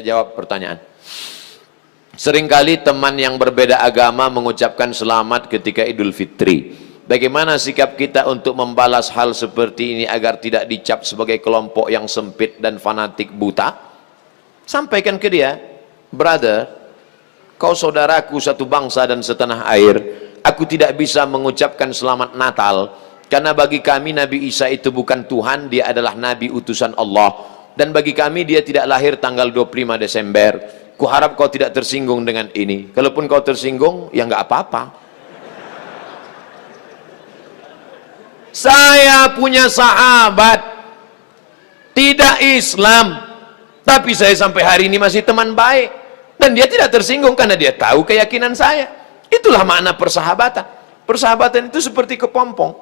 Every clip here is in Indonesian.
Saya jawab pertanyaan. Seringkali teman yang berbeda agama mengucapkan selamat ketika Idul Fitri. Bagaimana sikap kita untuk membalas hal seperti ini agar tidak dicap sebagai kelompok yang sempit dan fanatik buta? Sampaikan ke dia, brother, kau saudaraku satu bangsa dan setanah air. Aku tidak bisa mengucapkan selamat Natal karena bagi kami Nabi Isa itu bukan Tuhan, dia adalah Nabi utusan Allah. Dan bagi kami dia tidak lahir tanggal 25 Desember. Kuharap kau tidak tersinggung dengan ini. Kalaupun kau tersinggung, ya nggak apa-apa. Saya punya sahabat tidak Islam, tapi saya sampai hari ini masih teman baik. Dan dia tidak tersinggung karena dia tahu keyakinan saya. Itulah makna persahabatan. Persahabatan itu seperti kepompong.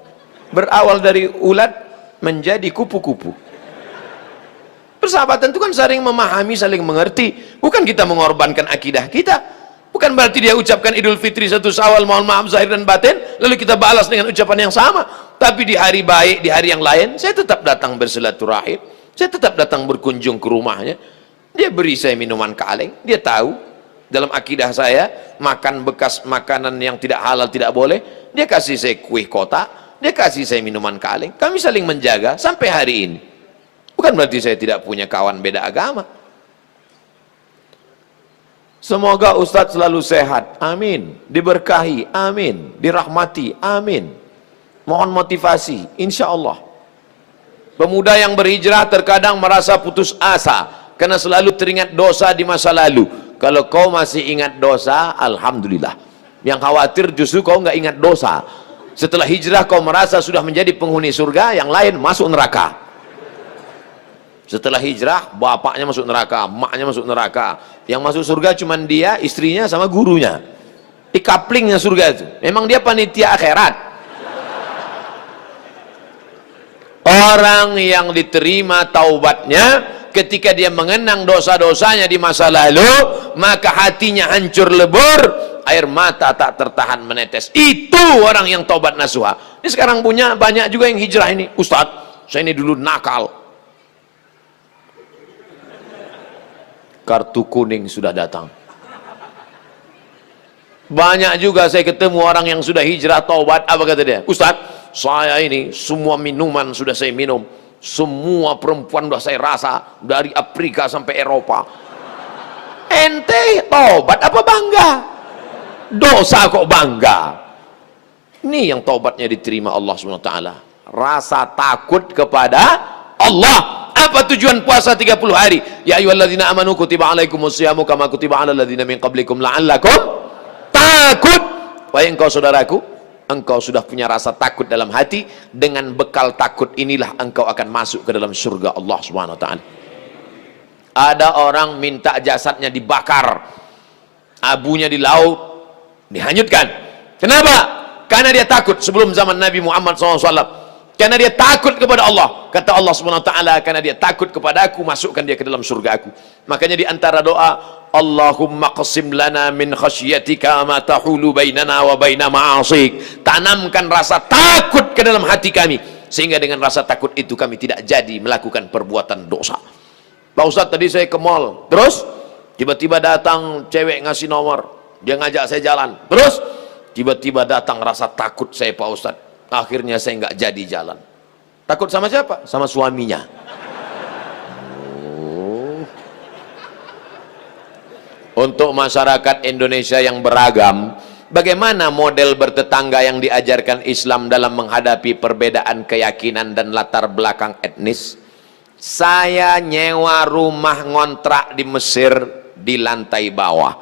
Berawal dari ulat menjadi kupu-kupu. Persahabatan itu kan saling memahami, saling mengerti. Bukan kita mengorbankan akidah kita. Bukan berarti dia ucapkan Idul Fitri 1 Syawal, mohon maaf zahir dan batin, lalu kita balas dengan ucapan yang sama. Tapi di hari baik, di hari yang lain, saya tetap datang bersilaturahim. Saya tetap datang berkunjung ke rumahnya. Dia beri saya minuman kaleng. Dia tahu dalam akidah saya makan bekas makanan yang tidak halal tidak boleh. Dia kasih saya kuih kotak, dia kasih saya minuman kaleng. Kami saling menjaga sampai hari ini. Bukan berarti saya tidak punya kawan beda agama. Semoga Ustadz selalu sehat, amin. Diberkahi, amin. Dirahmati, amin. Mohon motivasi, insya Allah. Pemuda yang berhijrah terkadang merasa putus asa karena selalu teringat dosa di masa lalu. Kalau kau masih ingat dosa, alhamdulillah. Yang khawatir justru kau nggak ingat dosa. Setelah hijrah kau merasa sudah menjadi penghuni surga, yang lain masuk neraka. Setelah hijrah, bapaknya masuk neraka, emaknya masuk neraka. Yang masuk surga cuma dia, istrinya, sama gurunya. Di kaplingnya surga itu. Memang dia panitia akhirat. Orang yang diterima taubatnya, ketika dia mengenang dosa-dosanya di masa lalu, maka hatinya hancur lebur, air mata tak tertahan menetes. Itu orang yang taubat nasuha. Ini sekarang punya banyak juga yang hijrah ini. Ustadz, saya ini dulu nakal. Kartu kuning sudah datang. Banyak juga saya ketemu orang yang sudah hijrah taubat. Apa kata dia? Ustadz, saya ini semua minuman sudah saya minum, semua perempuan sudah saya rasa, dari Afrika sampai Eropa. Ente taubat apa bangga? Dosa kok bangga? Ini yang taubatnya diterima Allah SWT. Rasa takut kepada Allah. Apa tujuan puasa 30 hari? Ya ayyuhalladzina amanu kutiba alaikumusyamu kama kutiba alal ladzina min qablikum la'allakum takut. Wahai engkau saudaraku, engkau sudah punya rasa takut dalam hati. Dengan bekal takut inilah engkau akan masuk ke dalam surga Allah Subhanahu wa taala. Ada orang minta jasadnya dibakar, abunya di laut dihanyutkan. Kenapa? Karena dia takut. Sebelum zaman Nabi Muhammad SAW, karena dia takut kepada Allah. Kata Allah SWT, karena dia takut kepada aku, masukkan dia ke dalam surga aku. Makanya di antara doa, Allahumma qasim lana min khasyatika ma tahulu bainana wa baina ma'asik. Tanamkan rasa takut ke dalam hati kami, sehingga dengan rasa takut itu kami tidak jadi melakukan perbuatan dosa. Pak Ustadz, tadi saya ke mall, terus tiba-tiba datang cewek ngasih nomor, dia ngajak saya jalan, terus tiba-tiba datang rasa takut saya, Pak Ustadz. Akhirnya saya nggak jadi jalan. Takut sama siapa? Sama suaminya. Untuk masyarakat Indonesia yang beragam, bagaimana model bertetangga yang diajarkan Islam dalam menghadapi perbedaan keyakinan dan latar belakang etnis? Saya nyewa rumah ngontrak di Mesir di lantai bawah.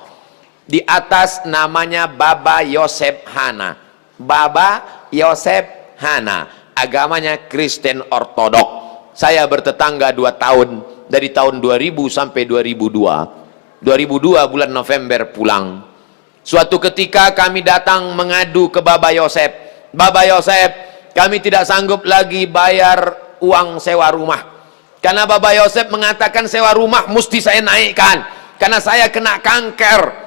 Di atas namanya Baba Yosef Hana. Baba Yosef Hana, agamanya Kristen Ortodok. Saya bertetangga 2 tahun, dari tahun 2000 sampai 2002. 2002 bulan November pulang. Suatu ketika kami datang mengadu ke Baba Yosef. Baba Yosef, kami tidak sanggup lagi bayar uang sewa rumah. Karena Baba Yosef mengatakan sewa rumah mesti saya naikkan. Karena saya kena kanker.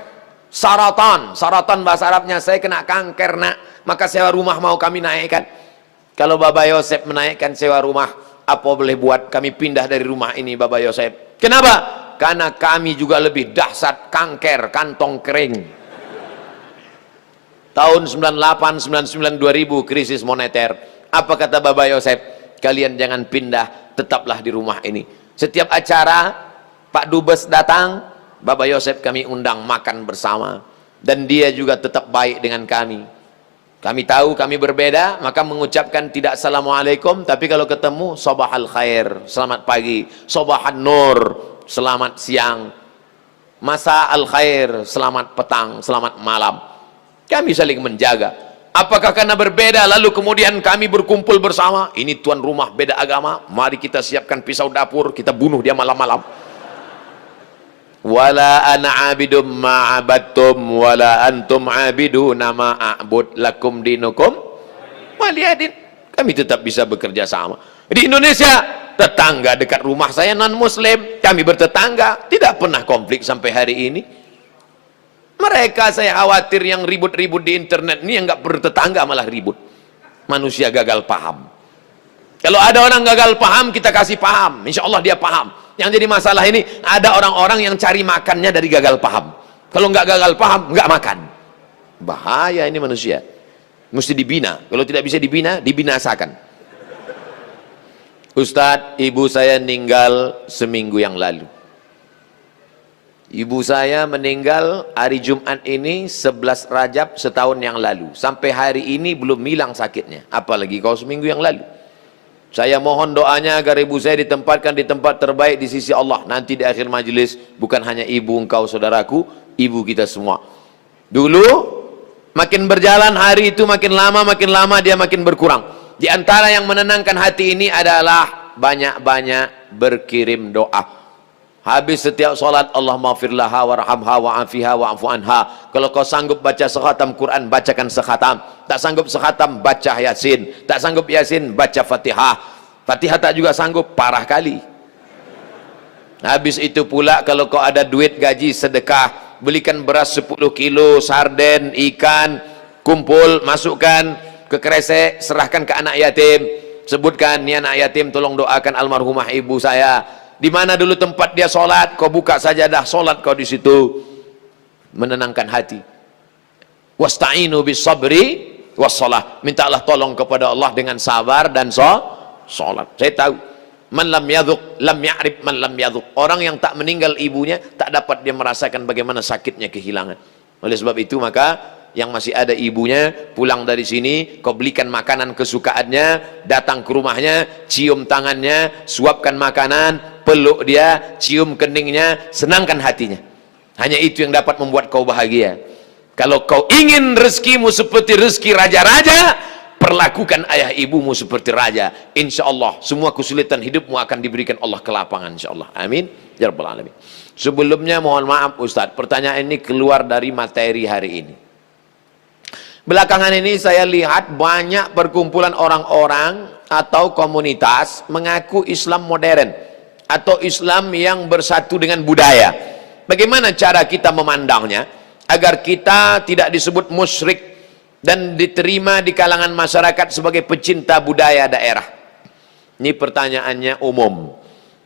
Saratan bahasa Arabnya, saya kena kanker nak, maka sewa rumah mau kami naikkan. Kalau Baba Yosef menaikkan sewa rumah, apa boleh buat, kami pindah dari rumah ini Baba Yosef. Kenapa? karena kami juga lebih dahsyat kanker kantong kering. Tahun 98, 99, 2000 krisis moneter. Apa kata Bapak Yosef? Kalian jangan pindah, tetaplah di rumah ini. Setiap acara Pak Dubes datang, Bapak Yosef kami undang makan bersama, dan dia juga tetap baik dengan kami. Kami tahu kami berbeda, maka mengucapkan tidak assalamualaikum, tapi kalau ketemu sabahal khair, selamat pagi, sabahan nur, selamat siang, masa al khair, selamat petang, selamat malam. Kami saling menjaga. Apakah karena berbeda lalu kemudian kami berkumpul bersama? Ini tuan rumah beda agama, mari kita siapkan pisau dapur, kita bunuh dia malam-malam. Wala ana abidum ma'abattum wala antum abiduna ma'abud lakum dinukum waliyadin. Kami tetap bisa bekerja sama. Di Indonesia, tetangga dekat rumah saya non muslim, kami bertetangga, tidak pernah konflik sampai hari ini. Mereka saya khawatir yang ribut-ribut di internet ini yang nggak bertetangga malah ribut. Manusia gagal paham. Kalau ada orang gagal paham, kita kasih paham, insya Allah dia paham. Yang jadi masalah ini, ada orang-orang yang cari makannya dari gagal paham. Kalau nggak gagal paham, nggak makan. Bahaya ini manusia. Mesti dibina. Kalau tidak bisa dibina, dibinasakan. Ustadz, ibu saya meninggal seminggu yang lalu. Ibu saya meninggal hari Jumat ini 11 Rajab setahun yang lalu. Sampai hari ini belum hilang sakitnya. Apalagi kalau seminggu yang lalu. Saya mohon doanya agar ibu saya ditempatkan di tempat terbaik di sisi Allah. Nanti di akhir majelis, bukan hanya ibu engkau saudaraku, ibu kita semua. Dulu, makin berjalan hari itu makin lama dia makin berkurang. Di antara yang menenangkan hati ini adalah banyak-banyak berkirim doa. Habis setiap solat, Allah maghfirlaha warhamha wa'afiha wa'afu anha. Kalau kau sanggup baca sekhatam Quran, bacakan sekhatam. Tak sanggup sekhatam, baca Yasin. Tak sanggup Yasin, baca Fatihah. Fatihah tak juga sanggup, parah kali. Habis itu pula kalau kau ada duit gaji sedekah, belikan beras 10 kilo, sarden, ikan, kumpul, masukkan ke kresek, serahkan ke anak yatim. Sebutkan, ni anak yatim tolong doakan almarhumah ibu saya. Di mana dulu tempat dia sholat, kau buka sajadah sholat kau di situ, menenangkan hati. Wasta'inu bis sabri wassalah. Mintalah tolong kepada Allah dengan sabar dan sholat. Saya tahu, man lam yadhuq lam ya'rif man lam yadhuq. Orang yang tak meninggal ibunya, tak dapat dia merasakan bagaimana sakitnya kehilangan. Oleh sebab itu maka yang masih ada ibunya, pulang dari sini, kau belikan makanan kesukaannya, datang ke rumahnya, cium tangannya, suapkan makanan, peluk dia, cium keningnya, senangkan hatinya. Hanya itu yang dapat membuat kau bahagia. Kalau kau ingin rezekimu seperti rezeki raja-raja, perlakukan ayah ibumu seperti raja. Insya Allah semua kesulitan hidupmu akan diberikan Allah kelapangan, insya Allah. Amin ya rabbal alamin. Sebelumnya mohon maaf Ustadz, pertanyaan ini keluar dari materi hari ini. Belakangan ini saya lihat banyak perkumpulan orang-orang atau komunitas mengaku Islam modern atau Islam yang bersatu dengan budaya. Bagaimana cara kita memandangnya agar kita tidak disebut musyrik dan diterima di kalangan masyarakat sebagai pecinta budaya daerah? Ini pertanyaannya umum.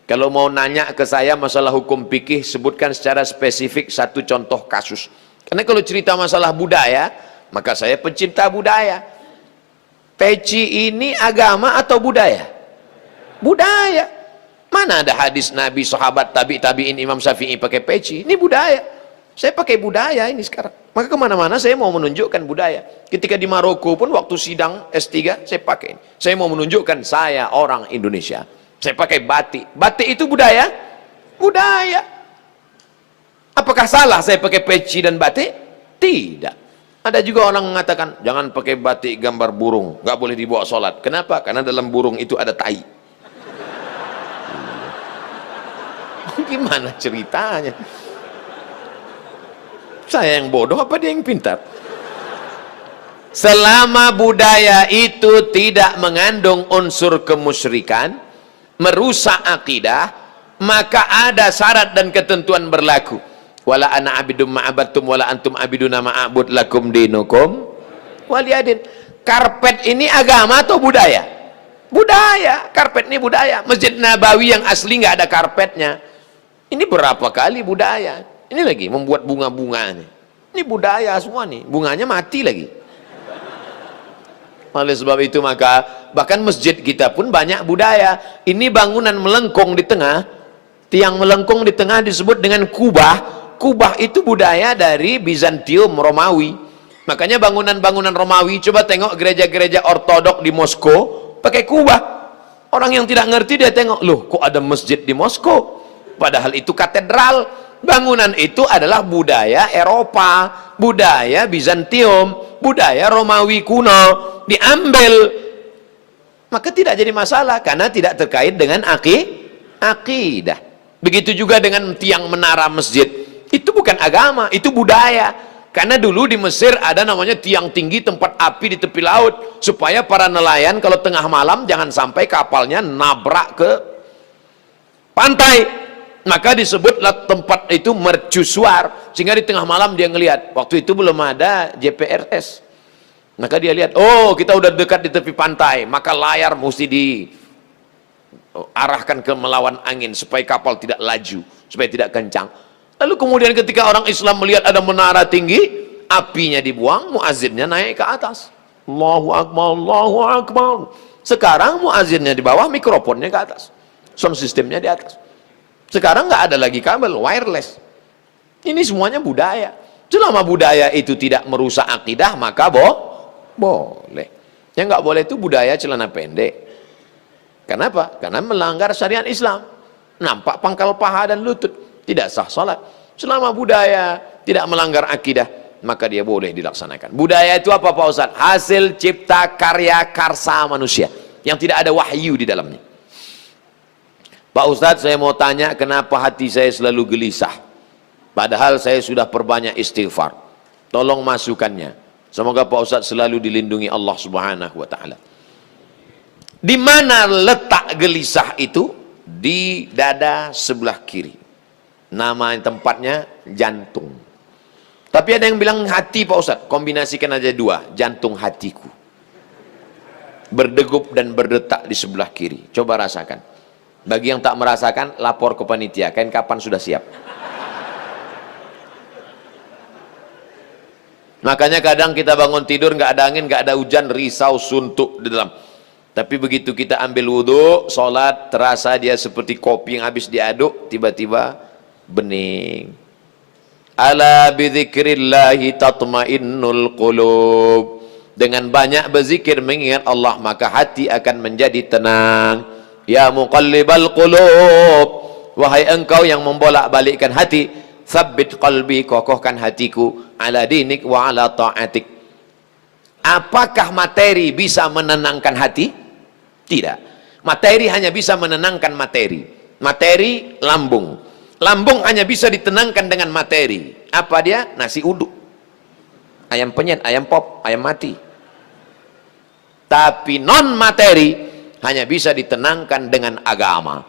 Kalau mau nanya ke saya masalah hukum fikih, sebutkan secara spesifik satu contoh kasus. Karena kalau cerita masalah budaya, maka saya pecinta budaya. Peci ini agama atau budaya? Budaya. Mana ada hadis Nabi, sahabat, tabi'in, Imam Syafi'i pakai peci? Ini budaya. Saya pakai budaya ini sekarang. Maka kemana-mana saya mau menunjukkan budaya. Ketika di Maroko pun waktu sidang S3 saya pakai. Saya mau menunjukkan saya orang Indonesia. Saya pakai batik. Batik itu budaya? Budaya. Apakah salah saya pakai peci dan batik? Tidak. Ada juga orang mengatakan jangan pakai batik gambar burung, nggak boleh dibawa sholat. Kenapa? Karena dalam burung itu ada tai. Gimana ceritanya? Saya yang bodoh apa dia yang pintar? Selama budaya itu tidak mengandung unsur kemusyrikan, merusak akidah, maka ada syarat dan ketentuan berlaku. Wala ana abidum ma'abattum wala antum abiduna ma'abud lakum dinukum waliyadin. Karpet ini agama atau budaya? Budaya. Karpet ini budaya. Masjid Nabawi yang asli nggak ada karpetnya. Ini berapa kali budaya. Ini lagi membuat bunga-bunga nih. Ini budaya semua nih, bunganya mati lagi. Oleh sebab itu maka bahkan masjid kita pun banyak budaya. Ini bangunan melengkung di tengah, tiang melengkung di tengah disebut dengan kubah. Kubah itu budaya dari Bizantium, Romawi. Makanya bangunan-bangunan Romawi, coba tengok gereja-gereja ortodok di Moskow pakai kubah. Orang yang tidak ngerti dia tengok, loh kok ada masjid di Moskow? Padahal itu katedral. Bangunan itu adalah budaya Eropa, budaya Bizantium, budaya Romawi kuno, diambil. Maka tidak jadi masalah karena tidak terkait dengan akidah. Begitu juga dengan tiang menara masjid. Itu bukan agama, itu budaya. Karena dulu di Mesir ada namanya tiang tinggi tempat api di tepi laut supaya para nelayan kalau tengah malam jangan sampai kapalnya nabrak ke pantai. Maka disebutlah tempat itu mercusuar, sehingga di tengah malam dia ngelihat. Waktu itu belum ada GPRS. Maka dia lihat, oh kita udah dekat di tepi pantai, maka layar mesti diarahkan ke melawan angin supaya kapal tidak laju, supaya tidak kencang. Lalu kemudian ketika orang Islam melihat ada menara tinggi, apinya dibuang, muazzinnya naik ke atas. Allahu Akbar, Allahu Akbar. Sekarang muazzinnya di bawah, mikrofonnya ke atas, sound systemnya di atas. Sekarang nggak ada lagi kabel, wireless. Ini semuanya budaya. Selama budaya itu tidak merusak akidah, maka boleh. Yang nggak boleh itu budaya celana pendek. Kenapa? Karena melanggar syariat Islam. Nampak pangkal paha dan lutut. Tidak sah salat. Selama budaya tidak melanggar akidah, maka dia boleh dilaksanakan. Budaya itu apa Pak Ustaz? Hasil cipta karya karsa manusia. Yang tidak ada wahyu di dalamnya. Pak Ustadz, saya mau tanya kenapa hati saya selalu gelisah padahal saya sudah perbanyak istighfar. Tolong masukannya. Semoga Pak Ustadz selalu dilindungi Allah Subhanahu wa taala. Di mana letak gelisah itu? Di dada sebelah kiri. Nama tempatnya jantung. Tapi ada yang bilang hati Pak Ustadz, kombinasikan aja dua, jantung hatiku. Berdegup dan berdetak di sebelah kiri. Coba rasakan. Bagi yang tak merasakan, lapor ke panitia. Kain kapan sudah siap? Makanya kadang kita bangun tidur, nggak ada angin, nggak ada hujan, risau, suntuk di dalam. Tapi begitu kita ambil wudhu, sholat, terasa dia seperti kopi yang habis diaduk, tiba-tiba bening. Ala bidzikrillahi tatmainnul qulub. Dengan banyak berzikir mengingat Allah, maka hati akan menjadi tenang. Ya muqallibal qulub, wahai engkau yang membolak-balikkan hati, tsabbit qalbi, kokohkan hatiku, ala dinik wa ala ta'atik. Apakah materi bisa menenangkan hati? Tidak. Materi hanya bisa menenangkan materi. Materi lambung. Lambung hanya bisa ditenangkan dengan materi. Apa dia? Nasi uduk, ayam penyet, ayam pop, ayam mati. Tapi non materi hanya bisa ditenangkan dengan agama.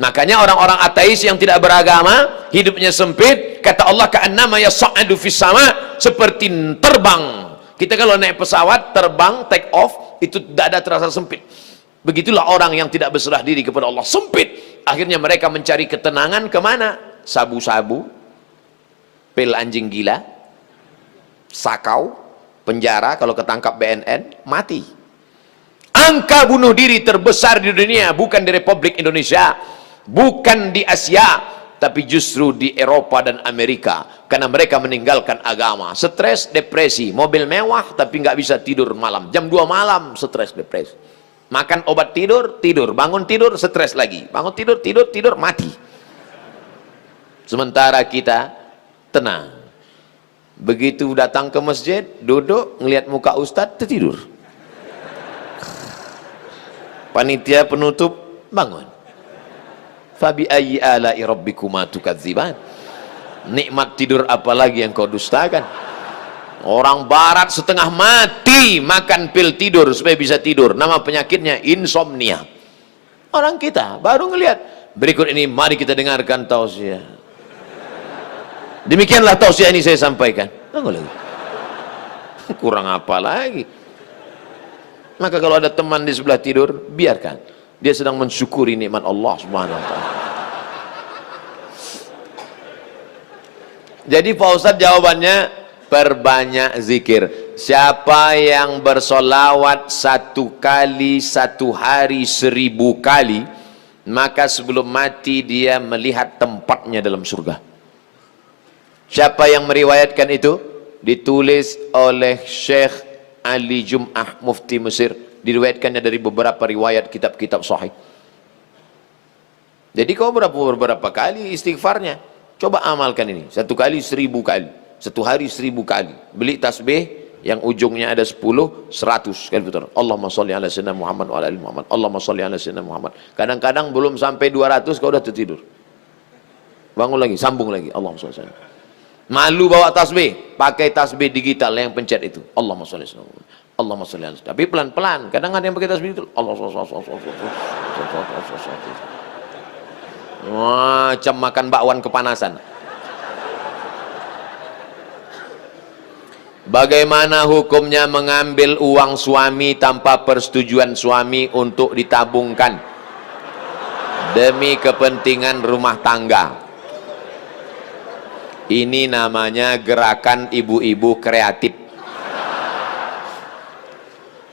Makanya orang-orang ateis yang tidak beragama, hidupnya sempit, kata Allah ka'annama yas'adu fis sama, seperti terbang. Kita kalau naik pesawat, terbang, take off, itu dada terasa sempit. Begitulah orang yang tidak berserah diri kepada Allah, sempit. Akhirnya mereka mencari ketenangan kemana? Sabu-sabu, pil anjing gila, sakau, penjara, kalau ketangkap BNN, mati. Angka bunuh diri terbesar di dunia bukan di Republik Indonesia, bukan di Asia, tapi justru di Eropa dan Amerika, karena mereka meninggalkan agama. Stres, depresi, mobil mewah tapi nggak bisa tidur malam, jam 2 malam stres, depresi. Makan obat tidur, tidur, bangun tidur, stres lagi, bangun tidur, tidur, mati. Sementara kita tenang. Begitu datang ke masjid, duduk, ngelihat muka ustadz, tertidur. Panitia penutup bangun. Fabi ayyi ala'i rabbikuma tukadziban. Nikmat tidur apalagi yang kau dustakan? Orang barat setengah mati makan pil tidur supaya bisa tidur. Nama penyakitnya insomnia. Orang kita baru ngelihat. Berikut ini mari kita dengarkan tausiah. Demikianlah tausiah ini saya sampaikan. Kurang apa lagi? Maka kalau ada teman di sebelah tidur, biarkan. Dia sedang mensyukuri nikmat Allah Subhanahu wa taala. Jadi Pak Ustadz jawabannya, perbanyak zikir. Siapa yang bersolawat 1 kali 1 hari 1000 kali, maka sebelum mati dia melihat tempatnya dalam surga. Siapa yang meriwayatkan itu? Ditulis oleh Syekh Ali Jum'ah, Mufti Mesir. Diriwayatkannya dari beberapa riwayat kitab-kitab sahih. Jadi kau berapa kali istighfarnya? Coba amalkan ini. 1 kali 1000 kali. 1 hari 1000 kali. Beli tasbih yang ujungnya ada 10, 100 kali putar. Allahumma sholli ala sayyidina Muhammad wa ala ali Muhammad. Allahumma sholli ala sayyidina Muhammad. Kadang-kadang belum sampai 200 kau udah tertidur. Bangun lagi, sambung lagi. Allahumma sholli ala. Malu bawa tasbih, pakai tasbih digital yang pencet itu. Allahumma sholli ala Muhammad. Allahumma sholli ala. Tapi pelan-pelan. Kadang ada yang pakai tasbih itu. Macam makan bakwan kepanasan. Bagaimana hukumnya mengambil uang suami tanpa persetujuan suami untuk ditabungkan demi kepentingan rumah tangga? Ini namanya gerakan ibu-ibu kreatif.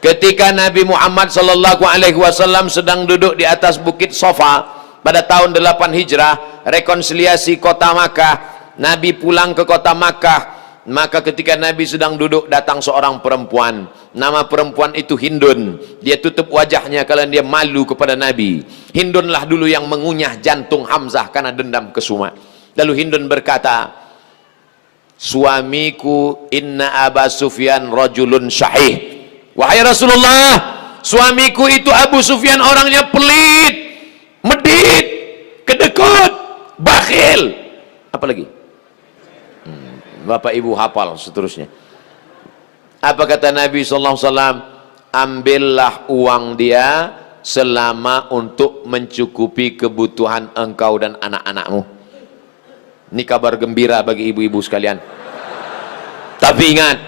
Ketika Nabi Muhammad SAW sedang duduk di atas bukit Sofa pada tahun 8 Hijrah, rekonsiliasi kota Makkah, Nabi pulang ke kota Makkah. Maka ketika Nabi sedang duduk, datang seorang perempuan. Nama perempuan itu Hindun. Dia tutup wajahnya karena dia malu kepada Nabi. Hindunlah dulu yang mengunyah jantung Hamzah karena dendam kesuma. Lalu Hindun berkata, suamiku inna Aba Sufyan rajulun syahih. Wahai Rasulullah, suamiku itu Abu Sufyan orangnya pelit, medit, kedekut, bakhil. Apa lagi? Bapak ibu hafal seterusnya. Apa kata Nabi SAW? Ambillah uang dia selama untuk mencukupi kebutuhan engkau dan anak-anakmu. Ini kabar gembira bagi ibu-ibu sekalian. Tapi ingat,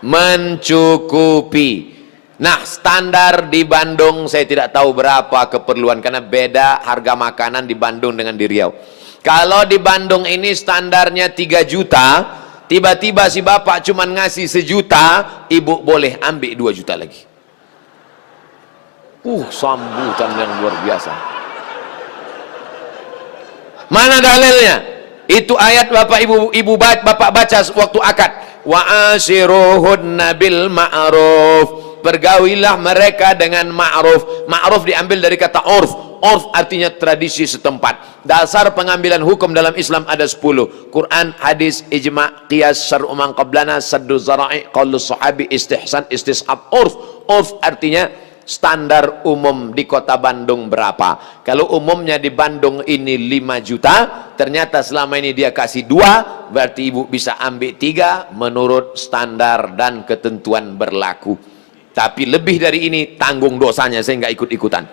mencukupi. Nah, standar di Bandung saya tidak tahu berapa keperluan, karena beda harga makanan di Bandung dengan di Riau. Kalau di Bandung ini standarnya 3 juta, tiba-tiba si bapak cuma ngasih 1 juta, ibu boleh ambil 2 juta lagi. Sambutan yang luar biasa. Mana dalilnya? Itu ayat bapak bapak baca waktu akad. Wa ashiruhunna bil ma'ruf. Bergawilah mereka dengan ma'ruf. Ma'ruf diambil dari kata urf. Urf artinya tradisi setempat. Dasar pengambilan hukum dalam Islam ada 10. Quran, hadis, ijma', qiyas, syar'u man qablana, saddu zara'i, qaulu sahabi, istihsan, istisab. Urf. Urf artinya standar umum di kota Bandung berapa. Kalau umumnya di Bandung ini 5 juta, ternyata selama ini dia kasih 2, berarti ibu bisa ambil 3 menurut standar dan ketentuan berlaku. Tapi lebih dari ini tanggung dosanya, saya nggak ikut-ikutan.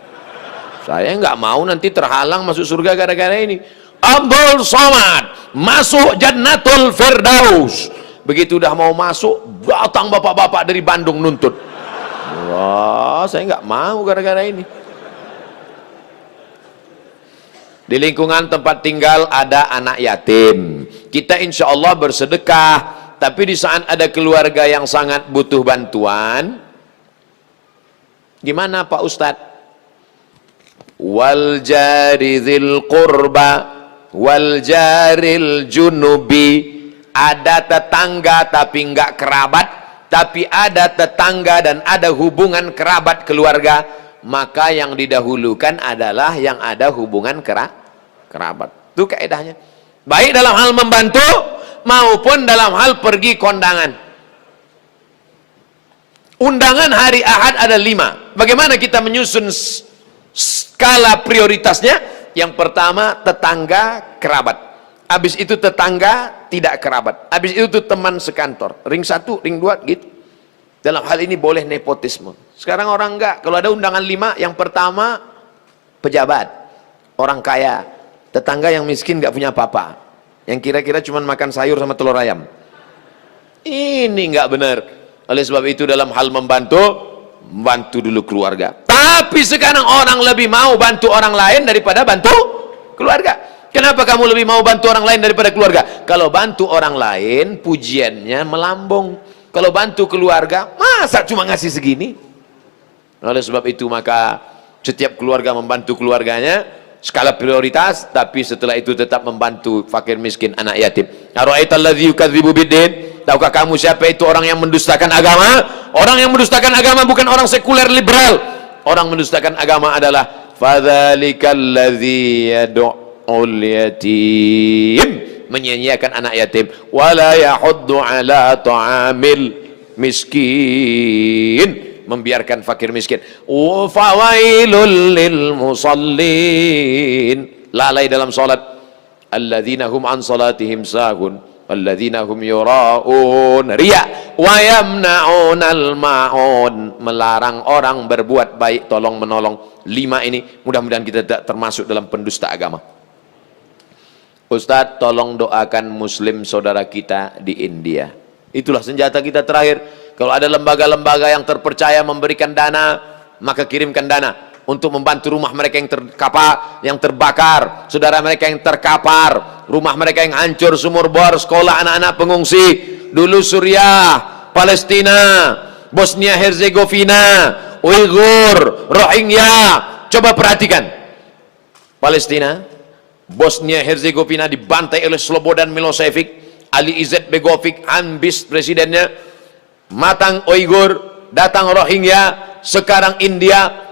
Saya nggak mau nanti terhalang masuk surga gara-gara ini. Abdul Somad masuk Jannatul Firdaus. Begitu udah mau masuk, datang bapak-bapak dari Bandung nuntut. Wah, saya nggak mau gara-gara ini. Di lingkungan tempat tinggal ada anak yatim. Kita insya Allah bersedekah. Tapi di saat ada keluarga yang sangat butuh bantuan, gimana Pak Ustadz? Wal jari dzil qurba wal jaril junubi. Ada tetangga tapi enggak kerabat, tapi ada tetangga dan ada hubungan kerabat keluarga, maka yang didahulukan adalah yang ada hubungan kerabat. Itu kaedahnya. Baik dalam hal membantu maupun dalam hal pergi kondangan. Undangan hari Ahad ada 5. Bagaimana kita menyusun skala prioritasnya? Yang pertama tetangga kerabat. Habis itu tetangga tidak kerabat. Habis itu teman sekantor. Ring 1, ring 2 gitu. Dalam hal ini boleh nepotisme. Sekarang orang enggak. Kalau ada undangan 5, yang pertama pejabat, orang kaya, tetangga yang miskin enggak punya apa-apa, yang kira-kira cuma makan sayur sama telur ayam. Ini enggak benar. Oleh sebab itu dalam hal membantu dulu keluarga. Tapi sekarang orang lebih mau bantu orang lain daripada bantu keluarga. Kenapa kamu lebih mau bantu orang lain daripada keluarga? Kalau bantu orang lain, pujiannya melambung. Kalau bantu keluarga, masa cuma ngasih segini? Oleh sebab itu maka setiap keluarga membantu keluarganya skala prioritas, tapi setelah itu tetap membantu fakir miskin, anak yatim. Ara'aital ladzi yukadzibu biddin? Tahukah kamu siapa itu orang yang mendustakan agama? Orang yang mendustakan agama bukan orang sekuler liberal. Orang mendustakan agama adalah fadzalikal ladzi yad'ul yatim, menyanyiakan anak yatim, wala yahuddu ala ta'amil miskin, membiarkan fakir miskin. Fawailul lil musallin, lalai dalam salat. Alladzina hum an salatihim sahun alladzina hum yuraun, riya. Wa yamna'unal ma'un, melarang orang berbuat baik, tolong menolong. 5 ini mudah-mudahan kita tidak termasuk dalam pendusta agama. Ustadz, tolong doakan muslim saudara kita di India. Itulah senjata kita terakhir. Kalau ada lembaga-lembaga yang terpercaya memberikan dana, maka kirimkan dana untuk membantu rumah mereka yang yang terbakar, saudara mereka yang terkapar, rumah mereka yang hancur, sumur bor, sekolah anak-anak pengungsi. Dulu Suriah, Palestina, Bosnia Herzegovina, Uighur, Rohingya. Coba perhatikan. Palestina, Bosnia Herzegovina dibantai oleh Slobodan Milosevic, Ali Izzet Begovic, ambis presidennya. Matang Uighur, datang Rohingya, sekarang India.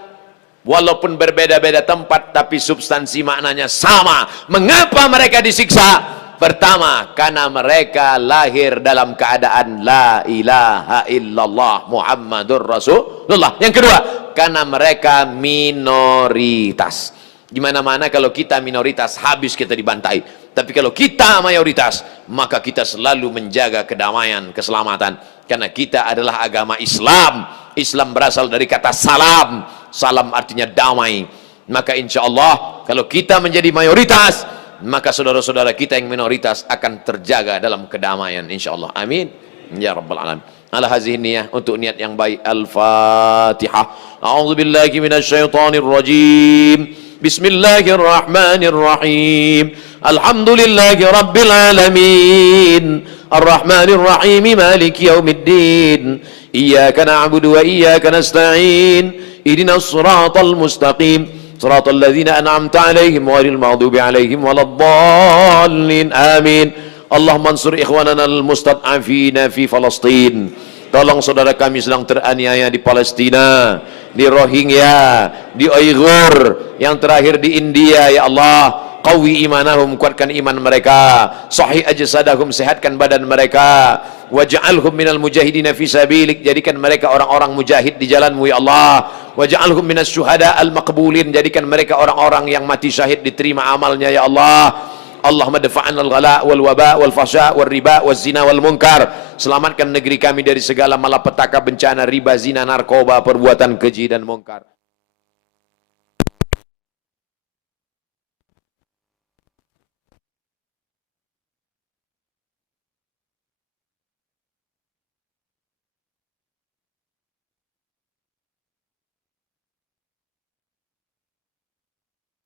Walaupun berbeda-beda tempat, tapi substansi maknanya sama. Mengapa mereka disiksa? Pertama, karena mereka lahir dalam keadaan la ilaha illallah Muhammadur Rasulullah. Yang kedua, karena mereka minoritas. Gimana-mana kalau kita minoritas, habis kita dibantai. Tapi kalau kita mayoritas, maka kita selalu menjaga kedamaian, keselamatan. Karena kita adalah agama Islam. Islam berasal dari kata salam. Salam artinya damai. Maka insya Allah, kalau kita menjadi mayoritas, maka saudara-saudara kita yang minoritas akan terjaga dalam kedamaian insya Allah. Amin ya rabbal alamin. Ala hazihi niyah, untuk niat yang baik. Al-Fatihah. A'udzubillahi minasyaitonir rajim. Bismillahirrahmanirrahim. Alhamdulillahi rabbil alamin. Ar-Rahmanir Rahim, Maliki yaumiddin. Iyyaka na'budu wa iyyaka nasta'in. Ihdinas siratal mustaqim. Siratal ladzina an'amta 'alaihim ghairil maghdubi 'alaihim waladdallin. Amin. Allahumma ansur ikhwanana al-mustad'afina fi Palestin. Tolong saudara kami sedang teraniaya di Palestina, di Rohingya, di Uighur, yang terakhir di India. Ya Allah, qawi imanahum, kuatkan iman mereka. Sahih ajsadahum, sehatkan badan mereka. Waj'alhum minal mujahidina fi sabilik, jadikan mereka orang-orang mujahid di jalanmu ya Allah. Waj'alhum minas syuhada al-maqbulin, jadikan mereka orang-orang yang mati syahid, diterima amalnya ya Allah. Allahumma dafa'an al-ghala wal waba wal fasha wal riba wal zina wal munkar. Selamatkan negeri kami dari segala malapetaka, bencana, riba, zina, narkoba, perbuatan keji dan munkar.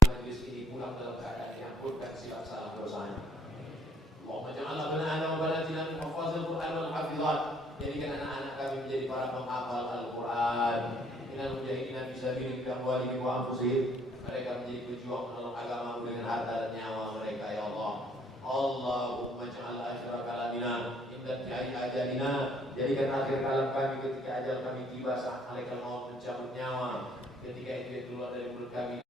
Majlis ini pulang dalam keadaan diampunkan silap salah dosanya. Allahumma ja'alna banana wa banatina min hafazil Qur'an wal hafizat. Jadikan anak-anak kami menjadi para penghafal Al-Quran. Minal mujahidina fi sabilik bi amwalihim wa anfusihim. Mereka menjadi pejuang menolong agamamu dengan harta dan nyawa mereka ya Allah. Allahumma ja'al akhir kalamina inda tiai ajalina. Jadikan akhir kalam kami ketika ajal kami tiba, saat malaikat maut mencabut nyawa. Ketika itu keluar dari mulut kami